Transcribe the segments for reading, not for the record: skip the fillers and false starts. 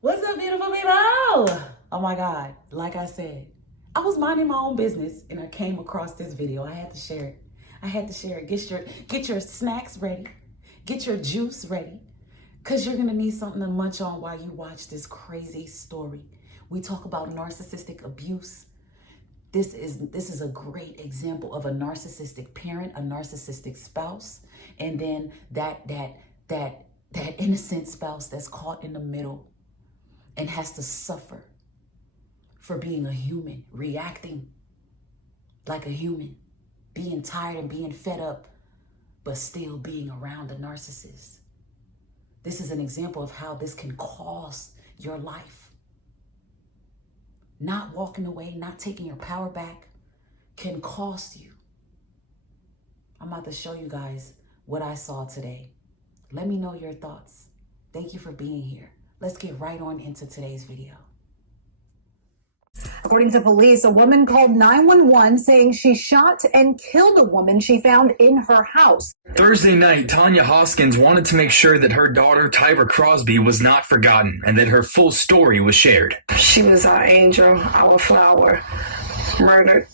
What's up, beautiful people? Oh my God. Like I said, I was minding my own business and I came across this video. I had to share it. Get your snacks ready. Get your juice ready. Because you're going to need something to munch on while you watch this crazy story. We talk about narcissistic abuse. This is a great example of a narcissistic parent, a narcissistic spouse, and then that innocent spouse that's caught in the middle and has to suffer for being a human, reacting like a human, being tired and being fed up, but still being around a narcissist. This is an example of how this can cost your life. Not walking away, not taking your power back can cost you. I'm about to show you guys what I saw today. Let me know your thoughts. Thank you for being here. Let's get right on into today's video. According to police, a woman called 911 saying she shot and killed a woman she found in her house. Thursday night, Tanya Hoskins wanted to make sure that her daughter, Tyra Crosby, was not forgotten and that her full story was shared. She was our angel, our flower, murdered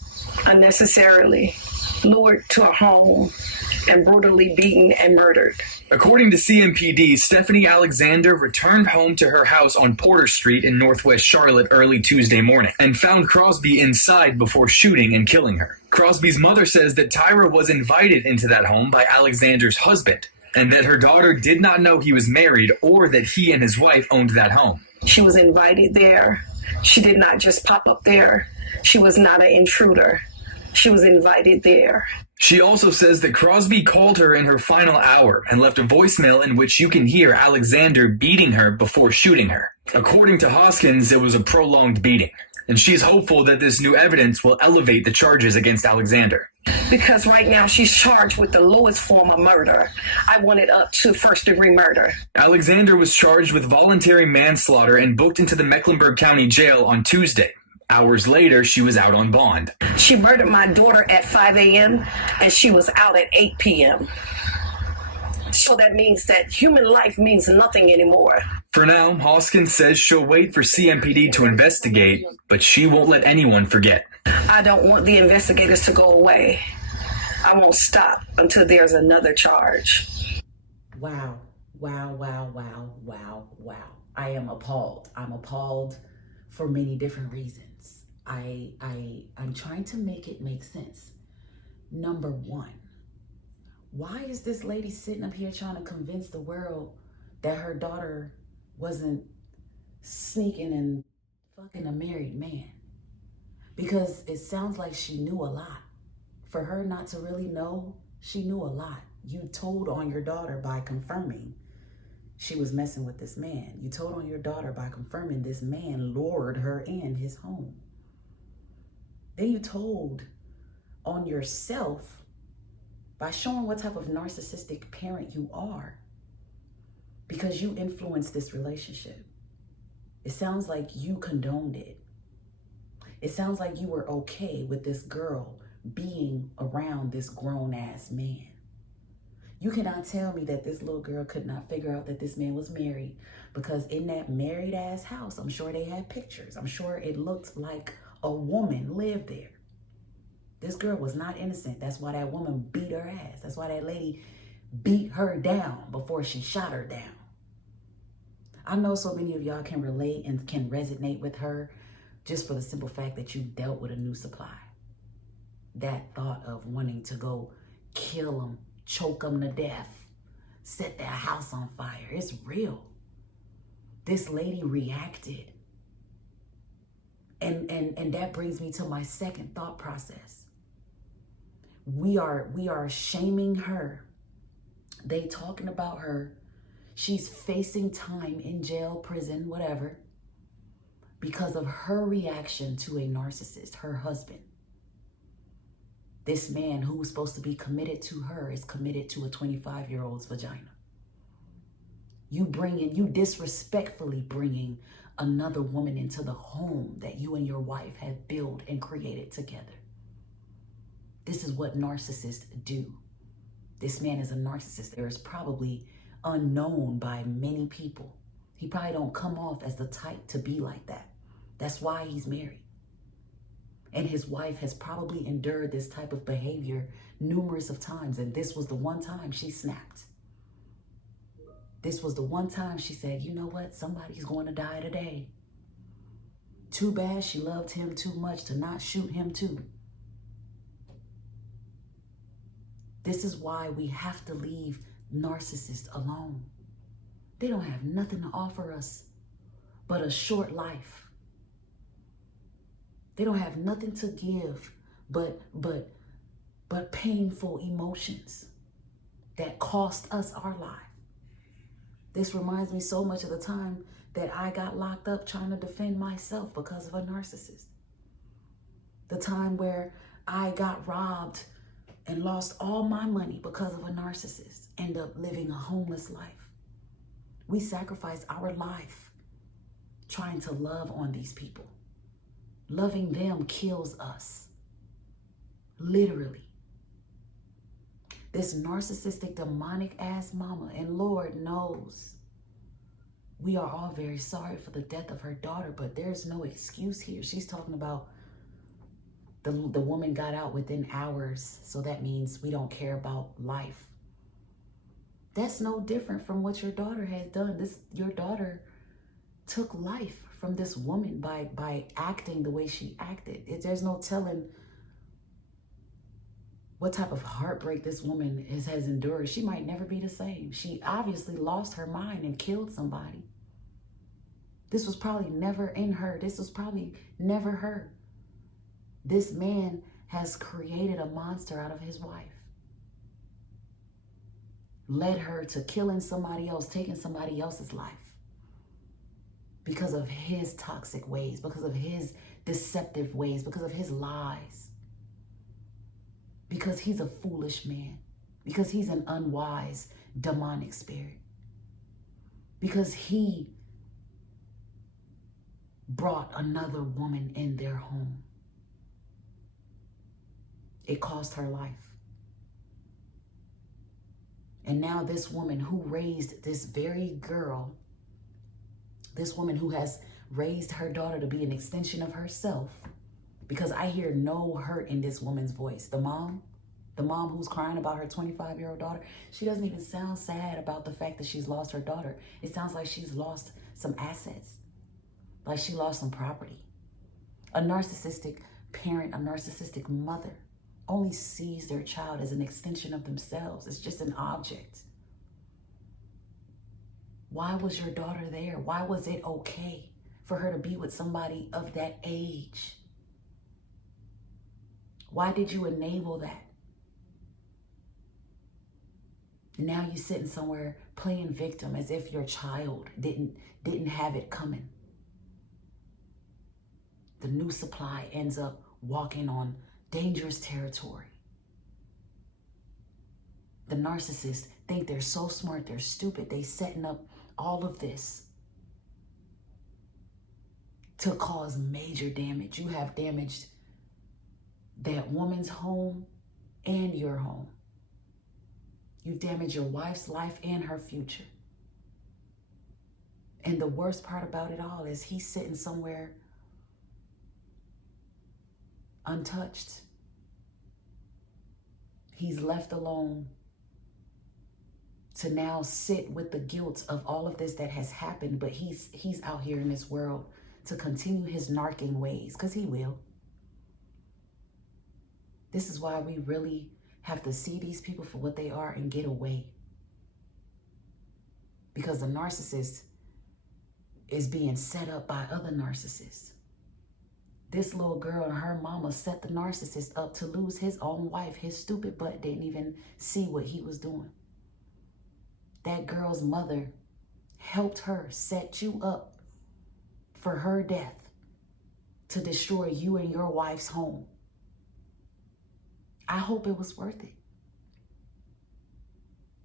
unnecessarily, lured to a home, and brutally beaten and murdered. According to CMPD, Stephanie Alexander returned home to her house on Porter Street in Northwest Charlotte early Tuesday morning and found Crosby inside before shooting and killing her. Crosby's mother says that Tyra was invited into that home by Alexander's husband and that her daughter did not know he was married or that he and his wife owned that home. She was invited there. She did not just pop up there. She was not an intruder. She was invited there. She also says that Crosby called her in her final hour and left a voicemail in which you can hear Alexander beating her before shooting her. According to Hoskins, it was a prolonged beating, and she's hopeful that this new evidence will elevate the charges against Alexander. Because right now she's charged with the lowest form of murder. I want it up to first-degree murder. Alexander was charged with voluntary manslaughter and booked into the Mecklenburg County Jail on Tuesday. Hours later, she was out on bond. She murdered my daughter at 5 a.m. and she was out at 8 p.m. So that means that human life means nothing anymore. For now, Hoskins says she'll wait for CMPD to investigate, but she won't let anyone forget. I don't want the investigators to go away. I won't stop until there's another charge. Wow. I am appalled. I'm appalled for many different reasons. I'm trying to make it make sense. Number one, why is this lady sitting up here trying to convince the world that her daughter wasn't sneaking and fucking a married man? Because it sounds like she knew a lot. For her not to really know, she knew a lot. You told on your daughter by confirming she was messing with this man. You told on your daughter by confirming this man lured her in his home. Then you told on yourself by showing what type of narcissistic parent you are because you influenced this relationship. It sounds like you condoned it. It sounds like you were okay with this girl being around this grown-ass man. You cannot tell me that this little girl could not figure out that this man was married, because in that married ass house, I'm sure they had pictures. I'm sure it looked like a woman lived there. This girl was not innocent. That's why that woman beat her ass. That's why that lady beat her down before she shot her down. I know so many of y'all can relate and can resonate with her just for the simple fact that you dealt with a new supply. That thought of wanting to go kill them, choke them to death, set their house on fire. It's real. This lady reacted. And that brings me to my second thought process. We are shaming her. They talking about her. She's facing time in jail, prison, whatever, because of her reaction to a narcissist, her husband. This man who was supposed to be committed to her is committed to a 25-year-old's vagina. You disrespectfully bringing another woman into the home that you and your wife have built and created together. This is what narcissists do. This man is a narcissist. There is probably unknown by many people He probably don't come off as the type to be like that. That's why he's married. And his wife has probably endured this type of behavior numerous of times. And this was the one time she snapped. This was the one time she said, you know what? Somebody's going to die today. Too bad she loved him too much to not shoot him too. This is why we have to leave narcissists alone. They don't have nothing to offer us but a short life. They don't have nothing to give but painful emotions that cost us our life. This reminds me so much of the time that I got locked up trying to defend myself because of a narcissist. The time where I got robbed and lost all my money because of a narcissist, end up living a homeless life. We sacrifice our life trying to love on these people. Loving them kills us. Literally. This narcissistic, demonic ass mama, and Lord knows we are all very sorry for the death of her daughter, but there's no excuse here. She's talking about the woman got out within hours, so that means we don't care about life. That's no different from what your daughter has done. Your daughter took life from this woman by acting the way she acted. There's no telling what type of heartbreak this woman has endured. She might never be the same. She obviously lost her mind and killed somebody. This was probably never in her. This was probably never her. This man has created a monster out of his wife. Led her to killing somebody else, taking somebody else's life. Because of his toxic ways, because of his deceptive ways, because of his lies. Because he's a foolish man. Because he's an unwise, demonic spirit. Because he brought another woman in their home. It cost her life. And now this woman who raised this very girl, this woman who has raised her daughter to be an extension of herself, because I hear no hurt in this woman's voice. The mom who's crying about her 25-year-old daughter, she doesn't even sound sad about the fact that she's lost her daughter. It sounds like she's lost some assets, like she lost some property. A narcissistic parent, a narcissistic mother only sees their child as an extension of themselves. It's just an object. Why was your daughter there? Why was it okay for her to be with somebody of that age? Why did you enable that? And now you're sitting somewhere playing victim as if your child didn't have it coming. The new supply ends up walking on dangerous territory. The narcissists think they're so smart, they're stupid. They setting up all of this to cause major damage. You have damaged that woman's home and your home. You've damaged your wife's life and her future. And the worst part about it all is he's sitting somewhere untouched. He's left alone to now sit with the guilt of all of this that has happened, but he's out here in this world to continue his narking ways, because he will. This is why we really have to see these people for what they are and get away. Because the narcissist is being set up by other narcissists. This little girl and her mama set the narcissist up to lose his own wife. His stupid butt didn't even see what he was doing. That girl's mother helped her set you up for her death to destroy you and your wife's home. I hope it was worth it.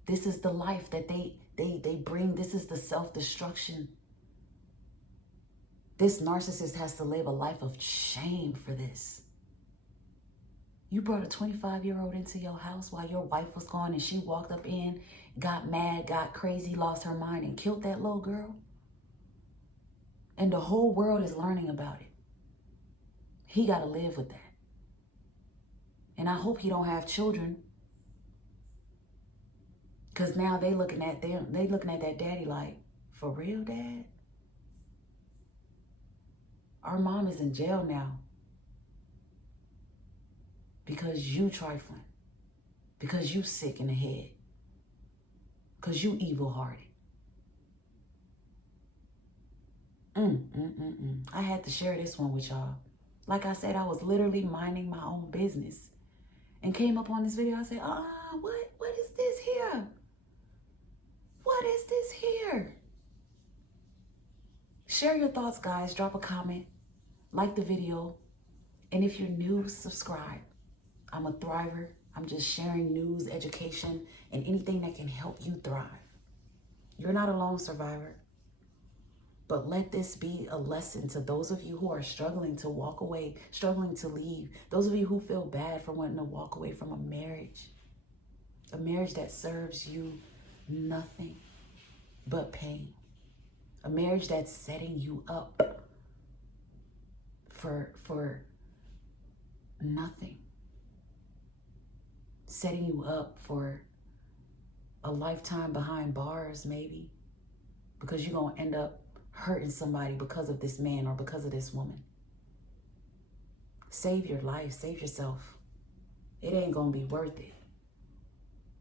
This is the life that they bring. This is the self-destruction. This narcissist has to live a life of shame for this. You brought a 25-year-old into your house while your wife was gone, and she walked up in, got mad, got crazy, lost her mind, and killed that little girl. And the whole world is learning about it. He got to live with that. And I hope he don't have children. Because now they looking at that daddy like, for real, Dad? Our mom is in jail now. Because you trifling. Because you sick in the head. Because you evil-hearted. I had to share this one with y'all. Like I said, I was literally minding my own business and came up on this video. I said, what is this here? What is this here? Share your thoughts, guys. Drop a comment. Like the video. And if you're new, subscribe. I'm a thriver. I'm just sharing news, education, and anything that can help you thrive. You're not a lone survivor. But let this be a lesson to those of you who are struggling to walk away, struggling to leave. Those of you who feel bad for wanting to walk away from a marriage that serves you nothing but pain. A marriage that's setting you up for nothing. Setting you up for a lifetime behind bars, maybe, because you're going to end up hurting somebody because of this man or because of this woman. Save your life, save yourself. It ain't gonna be worth it.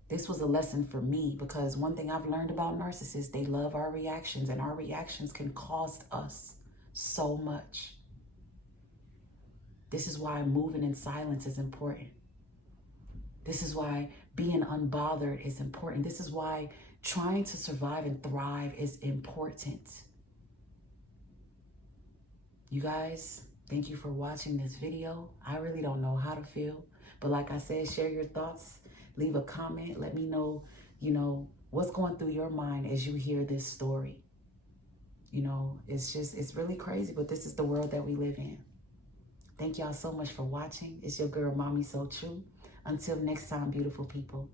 This was a lesson for me because one thing I've learned about narcissists, they love our reactions, and our reactions can cost us so much. This is why moving in silence is important. This is why being unbothered is important. This is why trying to survive and thrive is important. You guys, thank you for watching this video. I really don't know how to feel, but like I said, share your thoughts, leave a comment, let me know, what's going through your mind as you hear this story. It's really crazy, but this is the world that we live in. Thank y'all so much for watching. It's your girl, Mommy So True. Until next time, beautiful people.